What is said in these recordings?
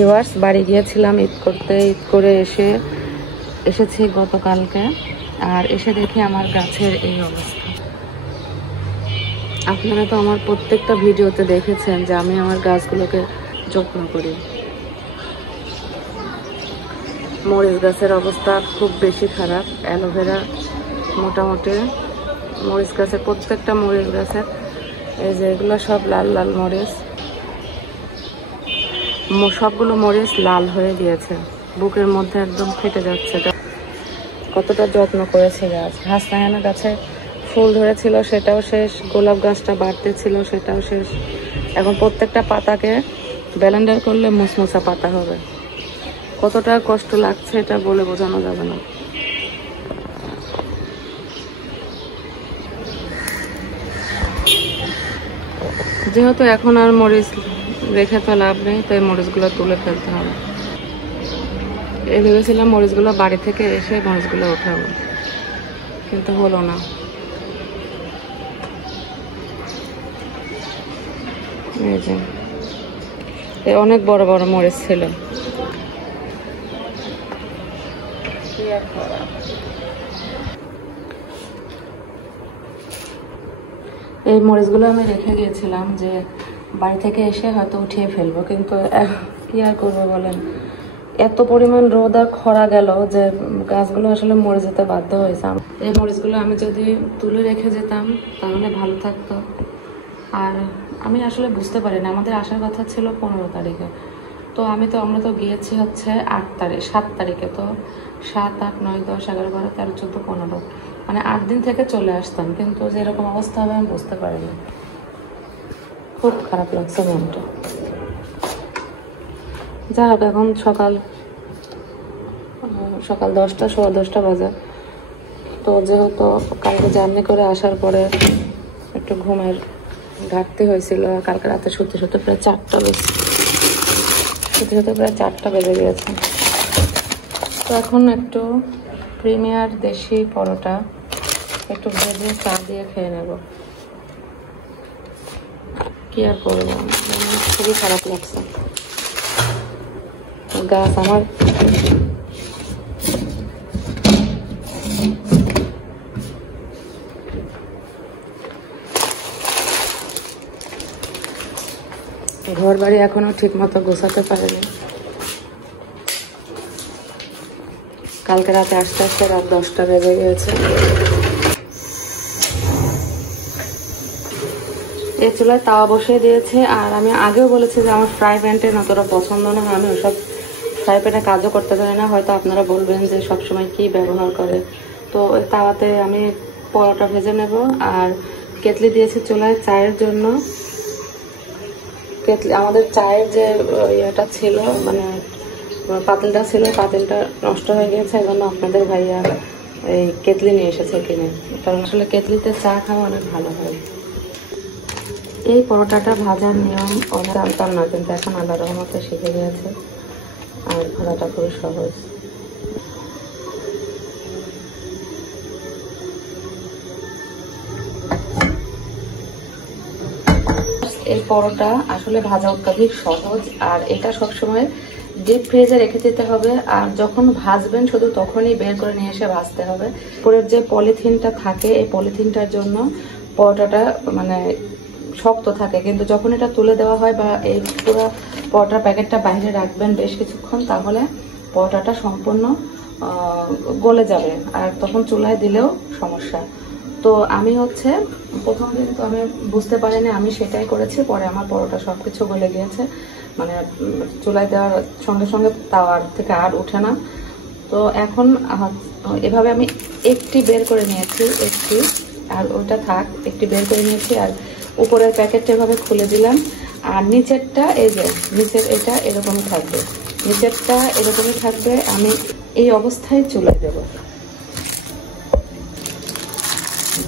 Viewers, বাড়ি গিয়েছিলাম ঈদ করতে। ঈদ করে এসেছি গতকালকে, আর এসে দেখি আমার গাছের এই অবস্থা। আপনারা তো আমার প্রত্যেকটা ভিডিওতে দেখেছেন যে আমি আমার গাছগুলোকে যত্ন করি। মরিচ গাছের অবস্থা খুব বেশি খারাপ। অ্যালোভেরা মোটামুটি, মরিচ গাছের প্রত্যেকটা মরিচ গাছের এই যে এগুলো সব লাল লাল মরিচ, সবগুলো মরিচ লাল হয়ে গিয়েছে, বুকের মধ্যে একদম ফেটে যাচ্ছে। কতটা যত্ন করেছি গাছ। হাসনাহেনা গাছে ফুল ধরেছিল, সেটাও শেষ। গোলাপ গাছটা বাড়তে ছিল, সেটাও শেষ। এখন প্রত্যেকটা পাতাকে ব্লেন্ডার করলে মুসমুসা পাতা হবে। কতটা কষ্ট লাগছে এটা বলে বোঝানো যাবে না। যেহেতু এখন আর মরিচ রেখে তো লাভ নেই, তাই মরিচগুলো তুলে ফেলতে হবে। এই ভেবেছিলাম মরিচগুলো বাড়ি থেকে এসে মরিচগুলো ওঠাবো, কিন্তু হলো না। এই যে অনেক বড় বড় মরিচ ছিল। এই মরিচগুলো আমি রেখে গিয়েছিলাম যে বাড়ি থেকে এসে হয়তো উঠিয়ে ফেলবো, কিন্তু কি আর করবো বলেন, এত পরিমাণ রোদ আর খরা গেল যে গাছগুলো আসলে মরে যেতে বাধ্য হয়েছে। এই মরিচগুলো আমি যদি তুলে রেখে যেতাম তাহলে ভালো থাকতো। আর আমি আসলে বুঝতে পারি না, আমাদের আসার কথা ছিল 15 তারিখে, তো আমরা তো গিয়েছি হচ্ছে 7 তারিখে। তো 7, 8, 9, 10, 11, 12, 13, 14, 15 মানে 8 দিন থেকে চলে আসতাম, কিন্তু যেরকম অবস্থা হবে আমি বুঝতে পারিনি। খুব খারাপ লাগছে মনটা। যাই হোক, এখন সকাল 10টা, 10:15 বাজে। তো যেহেতু কালকে জার্নি করে আসার পরে একটু ঘুমের ঘাটতি হয়েছিল, কালকে রাতে শুতে প্রায় 4টা বেজে গিয়েছে। তো এখন একটু প্রিমিয়ার দেশি পরোটা একটু ভেজে চা দিয়ে খেয়ে নেব। কি আর করবো, খুবই খারাপ লাগছে। গাছ আমার ঘর বাড়ি এখনো ঠিক মতো গোছাতে পারেনি। কালকে রাতে আস্তে আস্তে রাত 10টা বেজে গিয়েছে। এই চুলায় তাওয়া বসিয়ে দিয়েছে। আর আমি আগেও বলেছি যে আমার ফ্রাই প্যানটা অতটা পছন্দ না, আমি ওসব ফ্রাই প্যানে কাজও করতে পারি না। হয়তো আপনারা বলবেন যে সবসময় কি ব্যবহার করে। তো ওই তাওয়াতে আমি পরোটা ভেজে নেব। আর কেটলি দিয়েছি চুলায় চায়ের জন্য। কেটলি, আমাদের চায়ের যে ইয়েটা ছিল, মানে পাতিলটা ছিল, পাতিলটা নষ্ট হয়ে গেছে, এই জন্য আপনাদের ভাইয়া এই কেটলি নিয়ে এসেছে কিনে। কারণ আসলে কেটলিতে চা খাওয়া অনেক ভালো হয়। এই পরোটাটা ভাজার নিয়ম অনেক জানতাম না, কিন্তু এখন আল্লাহর রহমতে শিখে গিয়েছে। আর ভাজাটা খুবই সহজ। এই পরোটা আসলে ভাজা অত্যাধিক সহজ, আর এটা সবসময় ডিপ ফ্রিজে রেখে দিতে হবে। আর যখন ভাজবেন শুধু তখনই বের করে নিয়ে এসে ভাজতে হবে। উপরের যে পলিথিনটা থাকে, এই পলিথিনটার জন্য পরোটাটা মানে শক্ত থাকে, কিন্তু যখন এটা তুলে দেওয়া হয় বা এই পুরো পরোটার প্যাকেটটা বাইরে রাখবেন বেশ কিছুক্ষণ, তাহলে পরোটাটা সম্পূর্ণ গলে যাবে, আর তখন চুলায় দিলেও সমস্যা। তো আমি হচ্ছে প্রথম দিন তো আমি বুঝতে পারিনি, আমি সেটাই করেছি। পরে আমার পরোটা সবকিছু গলে গিয়েছে, মানে চুলায় দেওয়ার সঙ্গে সঙ্গে তাওয়ার থেকে আর উঠে না। তো এখন এভাবে আমি একটি বের করে নিয়েছি, আর ওইটা থাক, একটি বের করে নিয়েছি। আর উপরের প্যাকেটটা এভাবে খুলে দিলাম। আর নিচেরটা, এই যে নিচের এটা এরকমই থাকবে, নিচেরটা এরকমই থাকবে। আমি এই অবস্থায় চুলায় দেব,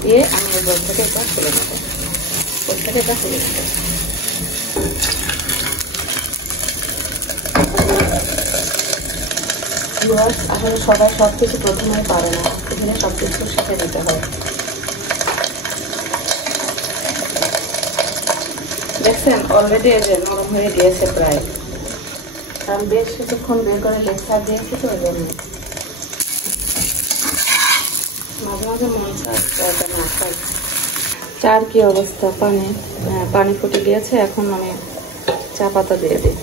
দিয়ে আমি ওর থেকে এটা খুলে নেব, আসলে সবাই সবকিছু প্রথমে পারে না, এখানে সবকিছু শিখে নিতে হয়। দেখছেন অলরেডি এই যে নরম হয়ে গিয়েছে প্রায়। কারণ বেশ কিছুক্ষণ বের করে লেখা দিয়েছি তো ওই জন্য মাঝে মাঝে মন খায়। চার কি অবস্থা? পানি ফুটে গিয়েছে, এখন আমি চা পাতা দিয়ে দিই।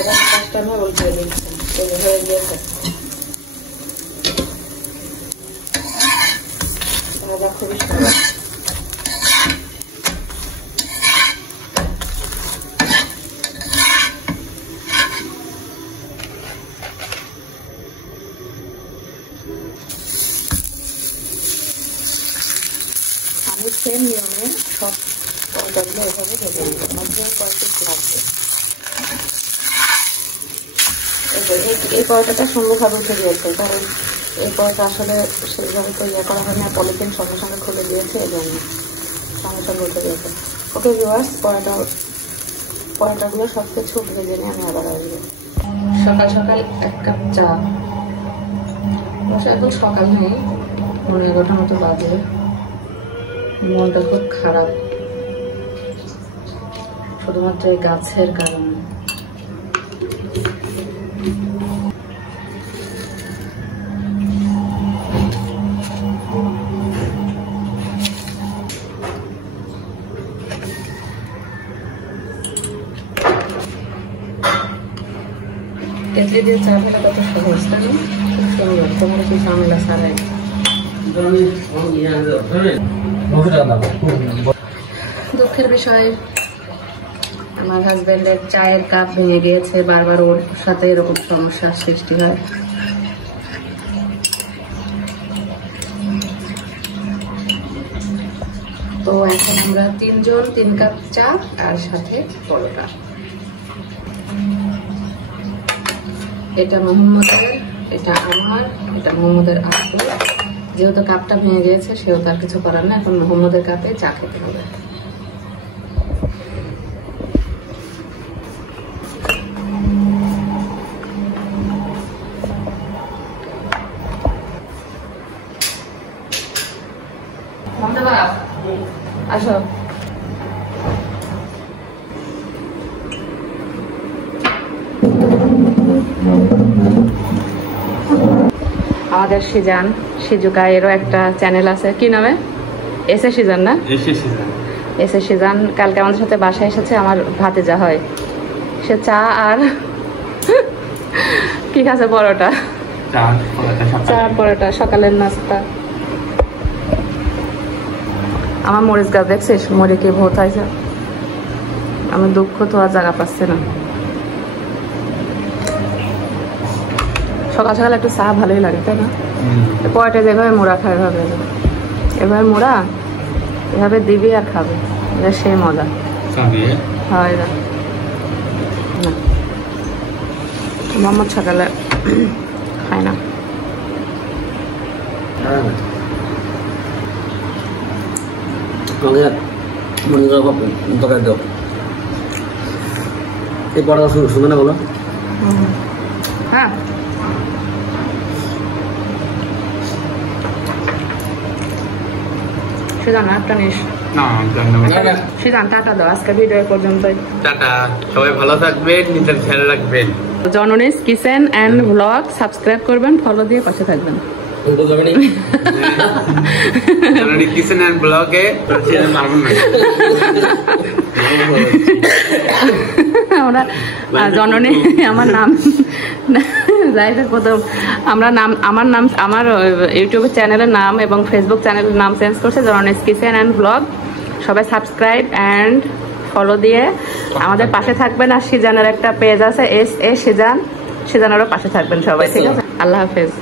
এবার কাজটা আমি উল্টে দিচ্ছি, হয়ে গিয়েছে ভাজা খুবই সুন্দর। আমি সেম নিয়মে সব পরোটাগুলো এভাবে ভেজে নিই, মধ্যে কয়েকটি লাগবে। এই পরোটাটা সুন্দরভাবে উঠে গিয়েছে, কারণ এই পরোটা আসলে সেইভাবে তো ইয়ে করা হয় না, পলিথিন সঙ্গে সঙ্গে খুলে দিয়েছে, এই জন্য সঙ্গে সঙ্গে উঠে গিয়েছে। ওকে ভিউয়ার্স, পরোটাগুলো সব কিছু ভেজে নিয়ে আমি আবার আসবো। সকাল সকাল 1 কাপ চা, এখন সকাল নেই, 11টার মতো বাজে। মনটা খুব খারাপ, শুধুমাত্র এই গাছের কারণে। তেঁতুল দিয়ে চা খাওয়া কত সহজ, তাই না? খুব সুন্দর, কোনো কিছু ঝামেলা ছাড়াই। দুঃখের বিষয়, আমার হাজবেন্ডের চায়ের কাপ ভেঙে গিয়েছে, বারবার ওর সাথে এরকম সমস্যার সৃষ্টি হয়। তো এখন আমরা 3 জন 3 কাপ চা আর সাথে পরোটা। এটা মোহাম্মদের, এটা আমার, এটা মোহাম্মদের আপু। যেহেতু কাপটা ভেঙে গিয়েছে সেও তার কিছু করার না, এখন মোহাম্মদের কাপে চা খেতে হবে। আসো, আমাদের সিজুকা এরও একটা চ্যানেল আছে, কি নামে? এসে সিজান না? এসে সিজান কালকে আমাদের সাথে বাসায় এসেছে, আমার ভাতিজা হয়। সে চা আর কি খাচ্ছে? পরোটা। চা পরোটা সকালের নাস্তা। আমার মরিচ গাছ দেখছিস? মরে কি ভোট হয়েছে? আমার দুঃখ তো আর জায়গা পাচ্ছে না। সকাল সকাল একটু চা ভালোই লাগে, তাই না? পরোটা যেভাবে মোড়া খায়, এভাবে মোড়া এভাবে দিবি আর খাবে, এটা সেই মজা হয় না। মোহাম্মদ সকালে খায় না। এই পড়া শুনে না বলো? হ্যাঁ, সিজান একটা নিস। সিজান টাটা দাও, আজকে ভিডিও পর্যন্তই। টাটা, সবাই ভালো থাকবেন, নিজের খেয়াল রাখবেন। Janani's kitchen and blog subscribe করবেন, ফলো দিয়ে পাশে থাকবেন। জননী কিচেন অ্যান্ড ব্লগে আমরা জননী, আমার নাম যাই হোক, প্রথম আমরা আমার ইউটিউব চ্যানেলের নাম এবং ফেসবুক চ্যানেলের নাম চেঞ্জ করছে, জননীস কিচেন অ্যান্ড ব্লগ। সবাই সাবস্ক্রাইব অ্যান্ড ফলো দিয়ে আমাদের পাশে থাকবেন। আর সিজানের একটা পেজ আছে, এস এ সিজান, সিজানেরও পাশে থাকবেন সবাই, ঠিক আছে? আল্লাহ হাফেজ।